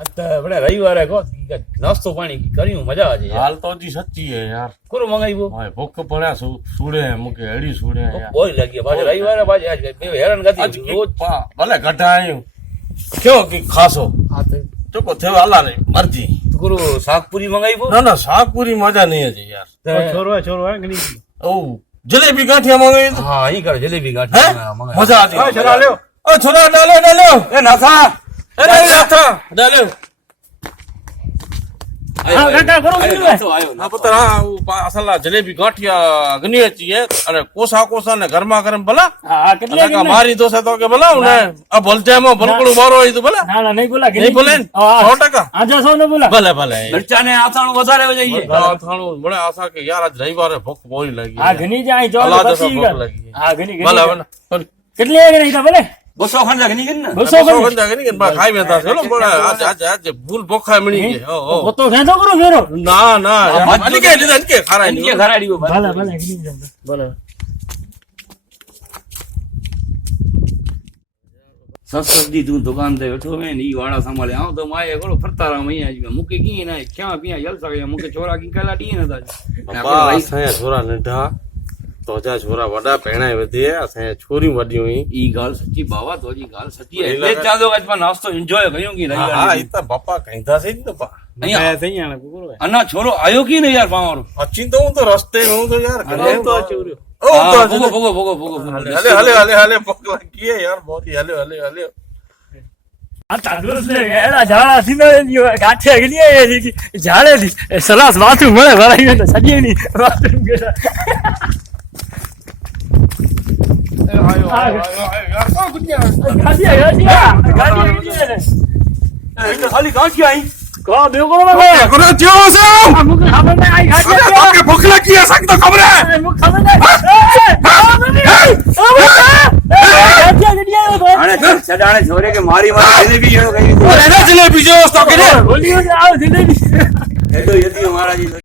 બડે રવિવારે કહો નાસ્તો પાણી કર્યું મજા આવે છે હાલ તો હજી સચ્ચી હે યાર કોરો મંગાવ્યો ભાઈ ભૂખ પડ્યા સુડે મુકે અડી સુડે બોય લાગી પાછો રવિવારે પાછો આજ બે હેરાન ગતિ રોજ ભલે ઘટાયું કયો કે ખાસો હા તો ચોકો થયો હાલા ને મરજી કોરો શાકપુરી મંગાવ્યો ના ના શાકપુરી મજા નહીં હતી યાર છોરો ગણી ઓ જલેબી ગાંઠિયા મંગાવી તો હા ઈ કરે જલેબી ગાંઠી મંગાવ્યો મજા હતી છોરા લ્યો ઓ છોરા ડાલ્યો એ નાથા અરે નાથા ડાલ્યો હા કાકા કરો આવ્યો આ પતર હા અસલા જલેબી ગાંઠિયા ગની હતી અરે કોસા ને ગરમા ગરમ ભલા હા કેટલે કાકા મારી દોસે તો કે ભલા ને આ ભલજામાં ભલકડું મારો હોય તો ભલા ના ના નહીં બોલા નહીં બોલે 100% આજે સૌ ને બોલા ભલે ભલે મરચા ને આથાણું વધારે હોય જઈએ થાણું મને આશા કે યાર આજ રવિવારે ભૂખ બહુ લાગી આ ઘણી જાય જો અલા તો પછી ભૂખ લાગી હા ઘણી ભલે ઘણી ભલે કેટલી આગે નહીં ભલે 200 ખંડા ઘણી કરી ને 200 ગંદા કરી કે બા ખાઈ બેઠા ચલો બોલે આજે ભૂલ ભોખા મળી ગઈ ઓ તો ખેતો કરો ફેરો ના ના આની કે લીધા કે ખારાય કે નહીં ઘરાડીઓ ભલે ભલે ઘણી જાય ભલે સસ્તી તું દુકાન તે બેઠો મે ને ઈ વાળા સંભાળે આવ તો માએ ઘણો ફરતા રામ અહીંયા જ મૂકે કી ના ક્યાં piયા જલસા ગયા મૂકે છોરા કી કલા ડી ન હતા બા સાયા છોરા નઢા તો જા છોરા વડા પહેણાય વધી સાયા છોરી વડી હોય ઈ ગાલ સચ્ચી બાવા તો ઈ ગાલ સચ્ચી એટલે ચાલો આજમાં નાસ્તો એન્જોય કર્યો કે નહીં હા ઈતા બાપા કઈધા છે ને બા અહીંયા અના છોરો આયો કી ને યાર પાવારો અચિન તો હું તો રસ્તે હું તો યાર ઘરે તો ચોર્યો ભોગો હલે પકલા કીએ યાર મોતી હલે આ તાડુસ ને એડા ઝાડા સીને ગાંઠિયા ગલી આયા છે ઝાડે થી સરસ માથું મળે ભરાઈ તો સજી ની માથું ગેડા ખાલી ગાંઠિયા અહીં કો બેવ કો ભાઈ કોને થયો છે અમુક ખબર નહીં આઈ ગાંઠિયા કે ભૂખ લાગી હશે તો ખબર હે અમુક ખબર નહીં ગાંઠિયા ગલી આયો આને સડાણે છોરે કે મારી જલેબી એનો કઈ એને જલેબી જેવો સ્ટોક એને બોલીઓ આવ જલેબી એ તો યતી મારાજી